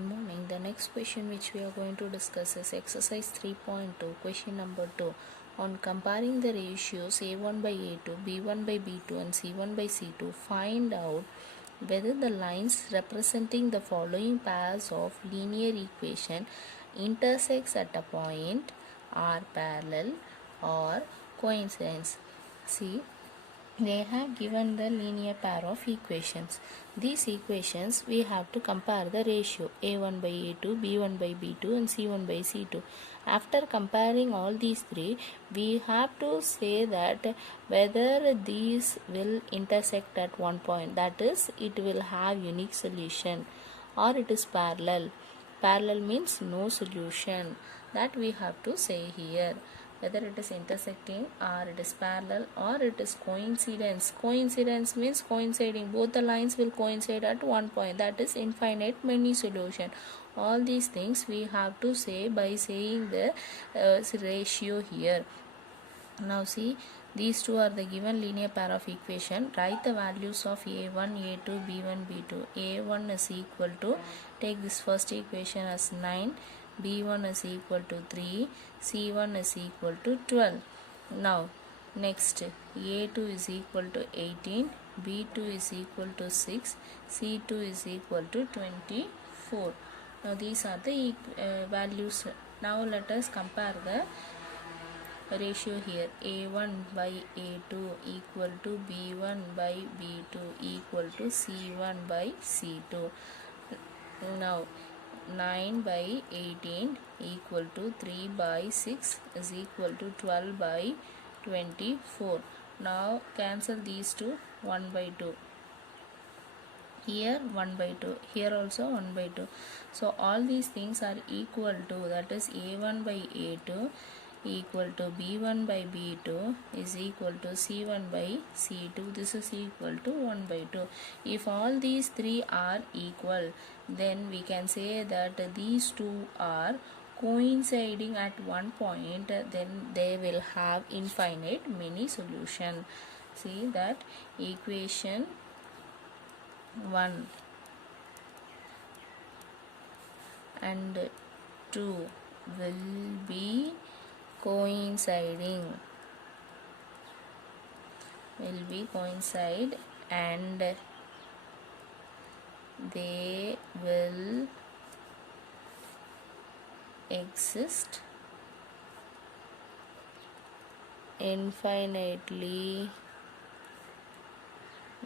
Morning. The next question which we are going to discuss is exercise 3.2, question number 2, on comparing the ratios a1 by a2, b1 by b2 and c1 by c2. Find out whether the lines representing the following pairs of linear equation intersects at a point, are parallel or coincidence. See, they have given the linear pair of equations. These equations we have to compare the ratio a1 by a2, b1 by b2 and c1 by c2. After comparing all these three, we have to say that whether these will intersect at one point, that is, it will have unique solution, or it is parallel. Parallel means no solution. That we have to say here, whether it is intersecting or it is parallel or it is coincidence. Coincidence means coinciding, both the lines will coincide at one point, that is infinite many solution. All these things we have to say by saying the ratio here. Now see, these two are the given linear pair of equation. Write the values of a1, a2, b1, b2. a1 is equal to, take this first equation as 9, b1 is equal to 3, c1 is equal to 12. Now next, a2 is equal to 18, b2 is equal to 6, c2 is equal to 24. Now these are the values. Now let us compare the ratio here. a1 by a2 equal to b1 by b2 equal to c1 by c2. Now 9 by 18 equal to 3 by 6 is equal to 12 by 24. Now cancel these two, 1 by 2. Here 1 by 2, here also 1 by 2. So all these things are equal to, that is a1 by a2 equal to b1 by b2 is equal to c1 by c2. This is equal to 1 by 2. If all these three are equal, then we can say that these two are coinciding at one point, then they will have infinite many solution. See that equation 1 and 2 will be coinciding, and they will exist infinitely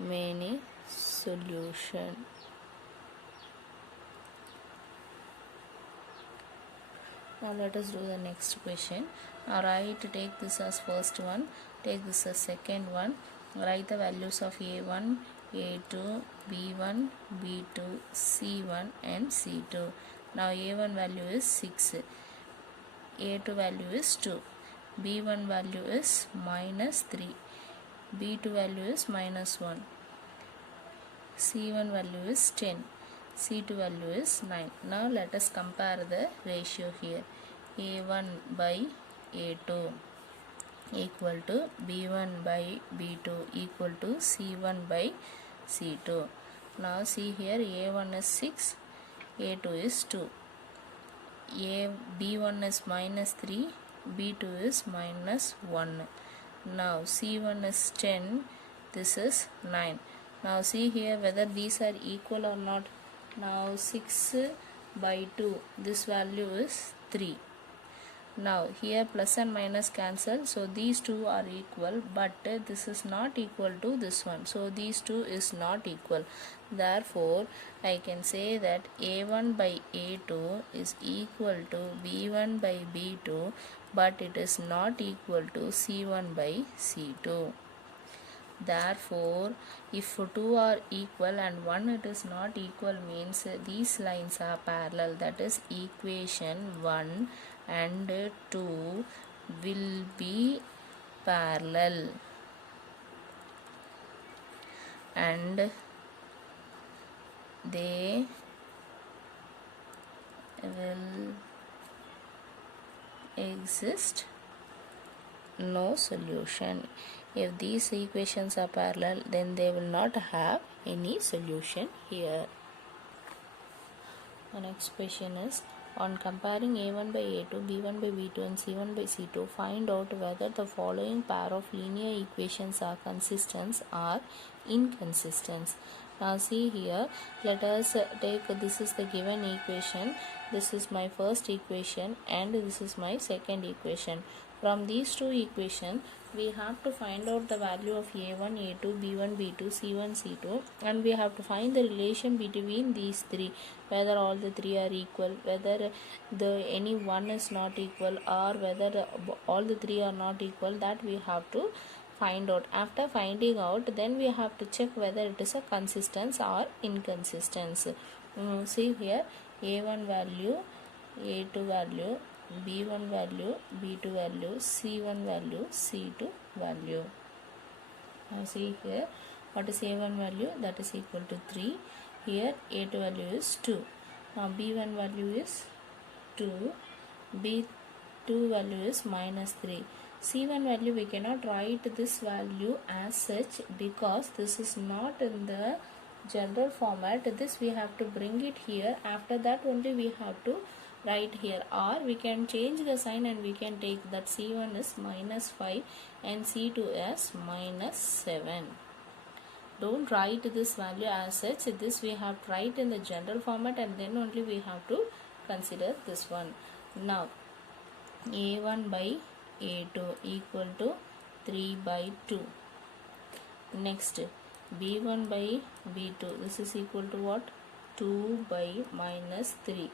many solution. Now let us do the next question. Alright, take this as first one, take this as second one. Write the values of a1, a2, b1, b2, c1 and c2. Now a1 value is 6, a2 value is 2, b1 value is minus 3, b2 value is minus 1, c1 value is 10, c2 value is 9. Now let us compare the ratio here. a1 by a2 equal to b1 by b2 equal to c1 by c2. Now see here, a1 is 6, a2 is 2, b1 is minus 3, b2 is minus 1. Now c1 is 10, this is 9. Now see here whether these are equal or not. Now 6 by 2, this value is 3. Now here plus and minus cancel, so these two are equal, but this is not equal to this one, so these two is not equal. Therefore I can say that a1 by a2 is equal to b1 by b2, but it is not equal to c1 by c2. Therefore if two are equal and one it is not equal, means these lines are parallel, that is equation 1 and 2 will be parallel, and they will exist no solution. If these equations are parallel, then they will not have any solution here. The next question is, on comparing a1 by a2, b1 by b2 and c1 by c2, find out whether the following pair of linear equations are consistent or inconsistent. Now see here, let us take, this is the given equation, this is my first equation and this is my second equation. From these two equations, we have to find out the value of a1, a2, b1, b2, c1, c2, and we have to find the relation between these three, whether all the three are equal, whether any one is not equal, or whether all the three are not equal. That we have to find out. After finding out, then we have to check whether it is a consistence or inconsistence. See here, a1 value, a2 value, b1 value, b2 value, c1 value, c2 value. Now see here, what is a1 value? That is equal to 3. Here a2 value is 2. Now b1 value is 2, b2 value is minus 3. c1 value, we cannot write this value as such because this is not in the general format. This we have to bring it here. After that only we have to write here, or we can change the sign and we can take that c1 is minus 5 and c2 as minus 7. Don't write this value as such. This we have to write in the general format and then only we have to consider this one. Now a1 by a2 equal to 3 by 2. Next b1 by b2, this is equal to what? 2 by minus 3.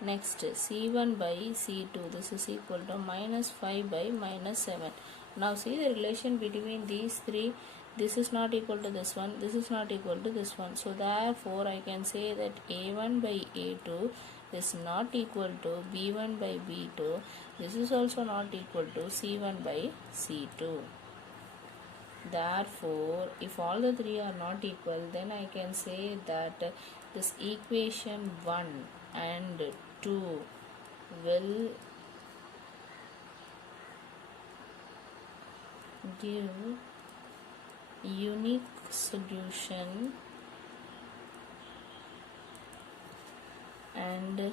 Next c1 by c2, this is equal to minus 5 by minus 7. Now see the relation between these three. This is not equal to this one, this is not equal to this one. So therefore I can say that a1 by a2 is not equal to b1 by b2. This is also not equal to c1 by c2. Therefore, if all the three are not equal, then I can say that this equation 1 and 2 will give unique solution and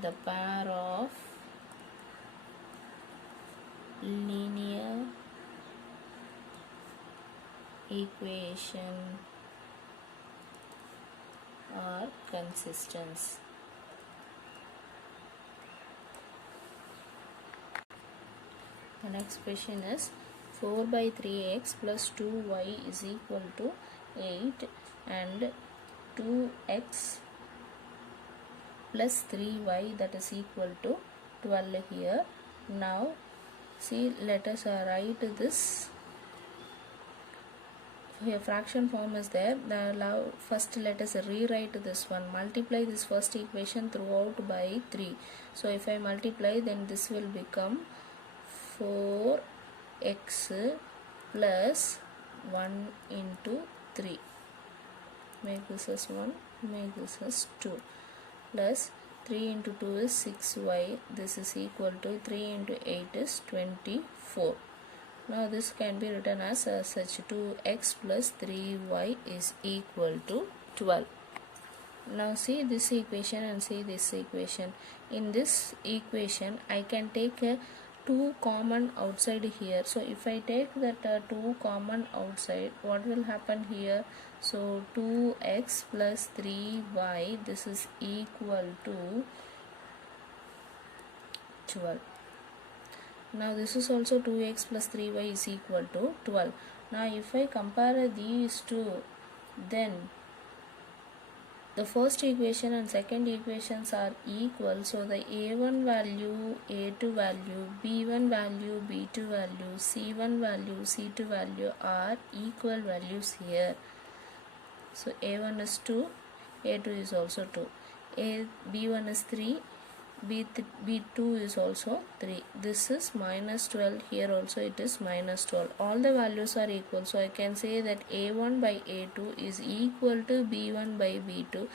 the pair of linear equation are consistent. The next question is, 4 by 3x plus 2y is equal to 8 and 2x plus 3y, that is equal to 12 here. Now see, let us write this. Here fraction form is there. First let us rewrite this one. Multiply this first equation throughout by 3. So if I multiply, then this will become 4x plus 1 into 3. Make this as 1, make this as 2, plus 3 into 2 is 6y. This is equal to 3 into 8 is 24. Now this can be written as such, 2x plus 3y is equal to 12. Now see this equation and see this equation. In this equation I can take 2 common outside here. So if I take that 2 common outside, what will happen here? So 2x plus 3y, this is equal to 12. Now this is also 2x plus 3y is equal to 12. Now if I compare these two, then the first equation and second equations are equal. So the a1 value, a2 value, b1 value, b2 value, c1 value, c2 value are equal values here. So a1 is 2, a2 is also 2, b1 is 3, b2 is also 3. This is minus 12. Here also it is minus 12. All the values are equal. So I can say that a1 by a2 is equal to b1 by b2.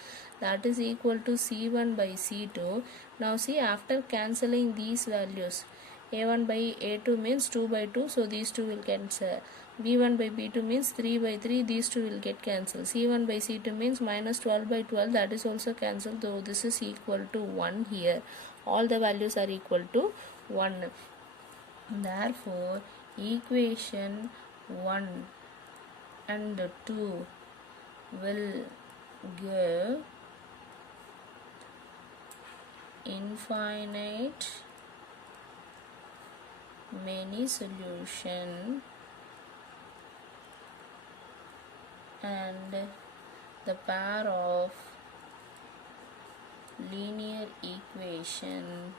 That is equal to c1 by c2. Now see, after cancelling these values, a1 by a2 means 2 by 2. So these two will cancel. b1 by b2 means 3 by 3, these two will get cancelled. c1 by c2 means minus 12 by 12, that is also cancelled, though this is equal to 1 here. All the values are equal to 1. Therefore, equation 1 and 2 will give infinite many solution and the pair of linear equation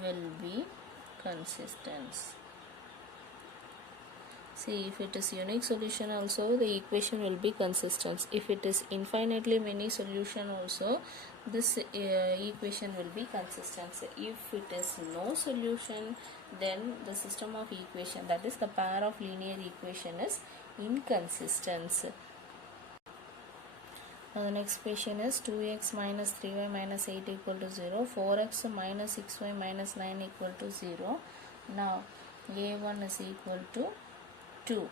will be consistent. See, if it is unique solution also, the equation will be consistent. If it is infinitely many solution also, this equation will be consistent. If it is no solution, then the system of equation, that is the pair of linear equation, is inconsistent. Now the next question is 2x minus 3y minus 8 equal to 0, 4x minus 6y minus 9 equal to 0. Now a1 is equal to 2,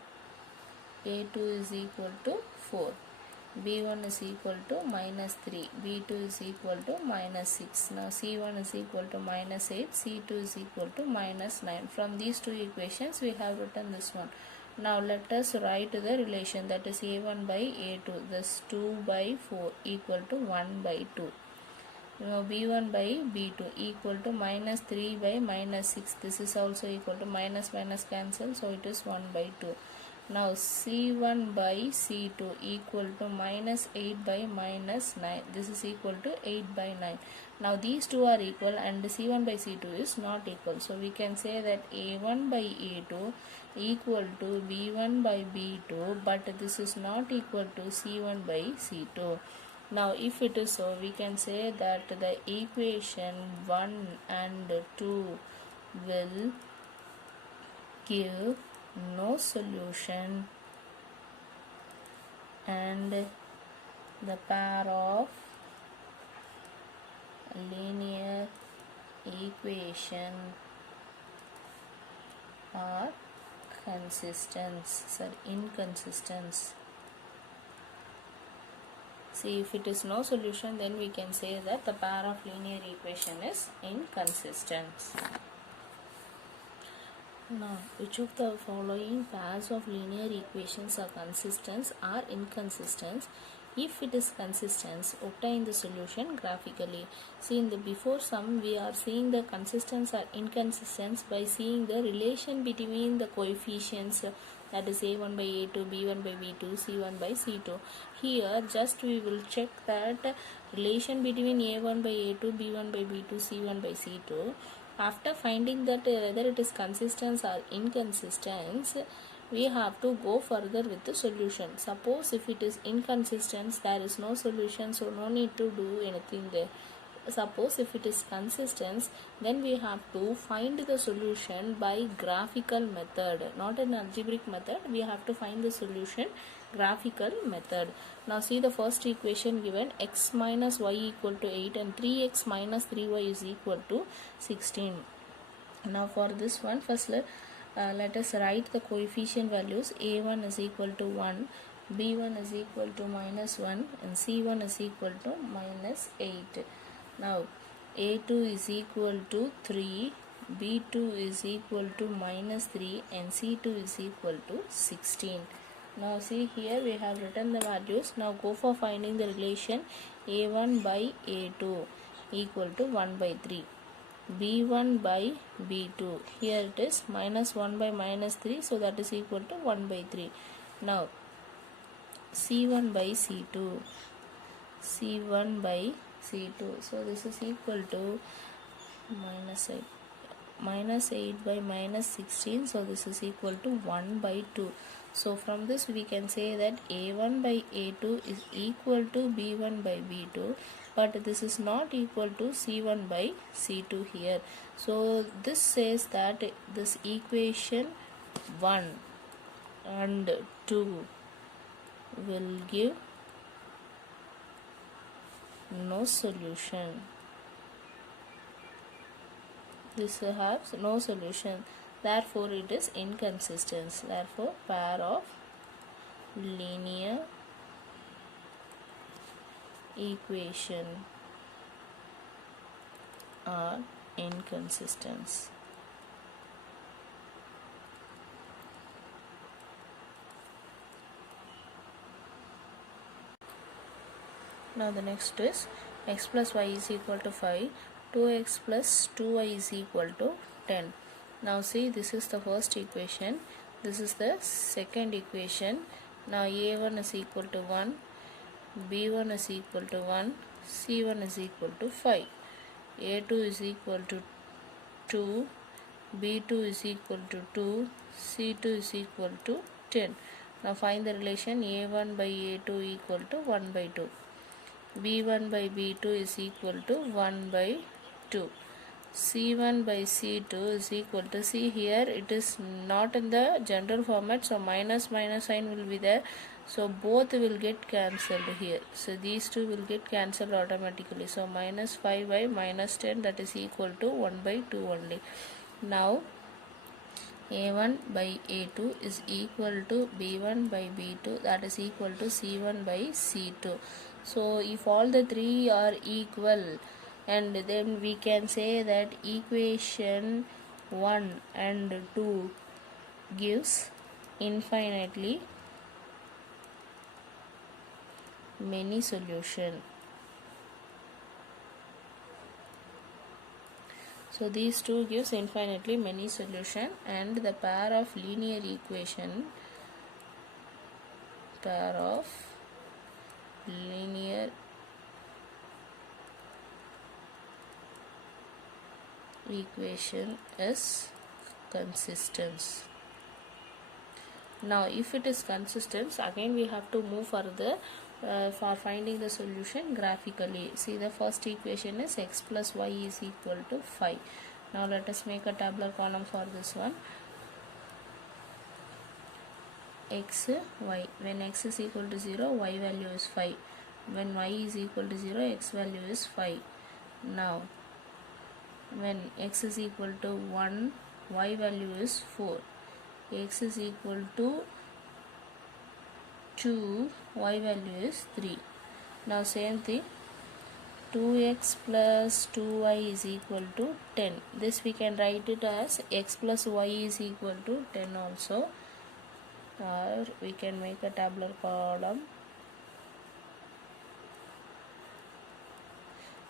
a2 is equal to 4, b1 is equal to minus 3, b2 is equal to minus 6. Now c1 is equal to minus 8, c2 is equal to minus 9. From these two equations we have written this one. Now let us write the relation, that is a1 by a2, this 2 by 4 equal to 1 by 2. Now b1 by b2 equal to minus 3 by minus 6, this is also equal to minus minus cancel, so it is 1 by 2. Now c1 by c2 equal to minus 8 by minus 9, this is equal to 8 by 9. Now these two are equal and c1 by c2 is not equal, so we can say that a1 by a2 equal to b1 by b2, but this is not equal to c1 by c2. Now if it is so, we can say that the equation 1 and 2 will give no solution and the pair of linear equation are inconsistent. See, if it is no solution, then we can say that the pair of linear equation is inconsistent. Now, which of the following pairs of linear equations are consistent or inconsistent? If it is consistent, obtain the solution graphically. See, in the before sum, we are seeing the consistence or inconsistence by seeing the relation between the coefficients, that is a1 by a2, b1 by b2, c1 by c2. Here just we will check that relation between a1 by a2, b1 by b2, c1 by c2. After finding that whether it is consistent or inconsistent, we have to go further with the solution. Suppose if it is inconsistent, there is no solution, so no need to do anything there. Suppose if it is consistent, then we have to find the solution by graphical method, not an algebraic method. We have to find the solution graphical method. Now see the first equation given, x minus y equal to 8 and 3x minus 3y is equal to 16. Now for this one, first let us write the coefficient values. a1 is equal to 1, b1 is equal to minus 1 and c1 is equal to minus 8. Now a2 is equal to 3, b2 is equal to minus 3 and c2 is equal to 16. Now see, here we have written the values. Now go for finding the relation a1 by a2 equal to 1 by 3. b1 by b2, here it is minus 1 by minus 3, so that is equal to 1 by 3. Now c1 by c2, c1 by c2, so this is equal to minus 8 by minus 16, so this is equal to 1 by 2. So from this we can say that a1 by a2 is equal to b1 by b2, but this is not equal to c1 by c2 here. So this says that this equation 1 and 2 will give no solution. This has no solution. therefore it is inconsistent. Therefore pair of linear equation are inconsistent. Now the next is x plus y is equal to 5, 2x plus 2y is equal to 10. Now see, this is the first equation, this is the second equation. Now a1 is equal to 1, b1 is equal to 1, c1 is equal to 5, a2 is equal to 2, b2 is equal to 2, c2 is equal to 10. Now find the relation a1 by a2 equal to 1 by 2. b1 by b2 is equal to 1 by 2. c1 by c2 is equal to, see here it is not in the general format, so minus sign will be there, so both will get cancelled here, so these two will get cancelled automatically, so minus 5 by minus 10, that is equal to 1 by 2 only. Now a1 by a2 is equal to b1 by b2, that is equal to c1 by c2. So if all the three are equal, and then we can say that equation 1 and 2 gives infinitely many solution. So these two gives infinitely many solution, and the pair of linear equation is consistent. Now if it is consistent, again we have to move further for finding the solution graphically. See, the first equation is x plus y is equal to 5. Now let us make a tabular column for this one. X, y. When x is equal to 0, y value is 5. When y is equal to 0, x value is 5. Now when x is equal to 1, y value is 4. X is equal to 2, y value is 3. Now same thing, 2x plus 2y is equal to 10. This we can write it as x plus y is equal to 10 also, or we can make a tabular column.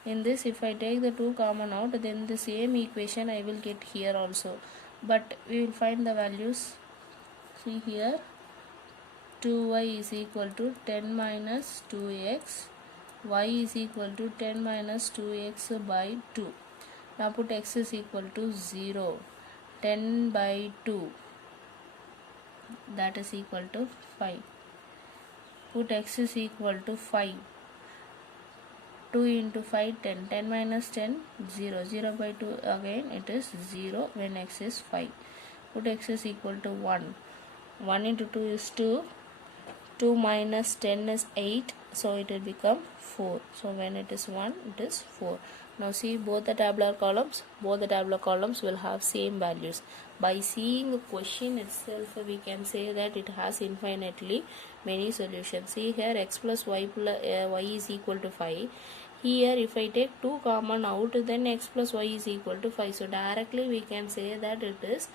In this, if I take the 2 common out, then the same equation I will get here also, but we will find the values. See here, 2y is equal to 10 minus 2x, y is equal to 10 minus 2x by 2. Now put x is equal to 0, 10 by 2, that is equal to 5. Put x is equal to 5, 2 into 5, 10, 10 minus 10, 0, 0 by 2, again it is 0 when x is 5. Put x is equal to 1, 1 into 2 is 2, 2 minus 10 is 8, so it will become 4. So when it is 1, it is 4. Now see, both the tabular columns will have same values. By seeing the question itself, we can say that it has infinitely many solutions. See here, x plus y is equal to 5. Here if I take 2 common out, then x plus y is equal to 5. So directly we can say that it is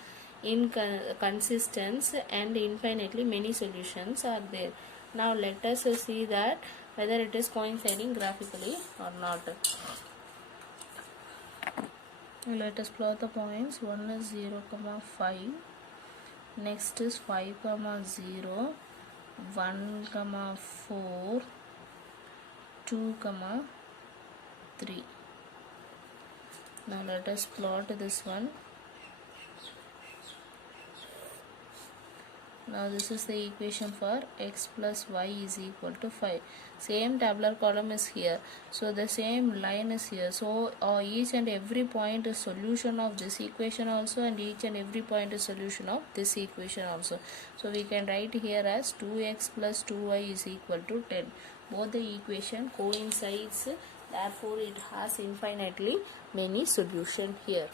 inconsistent and infinitely many solutions are there. Now let us see that whether it is coinciding graphically or not. Let us plot the points. One is 0, 5. Next is 5, 0, 1, 4, 2, 3. Now let us plot this one. Now this is the equation for x plus y is equal to 5. Same tabular column is here, so the same line is here. So each and every point is solution of this equation also, and each and every point is solution of this equation also. So we can write here as 2x plus 2y is equal to 10. Both the equation coincides, therefore it has infinitely many solution here.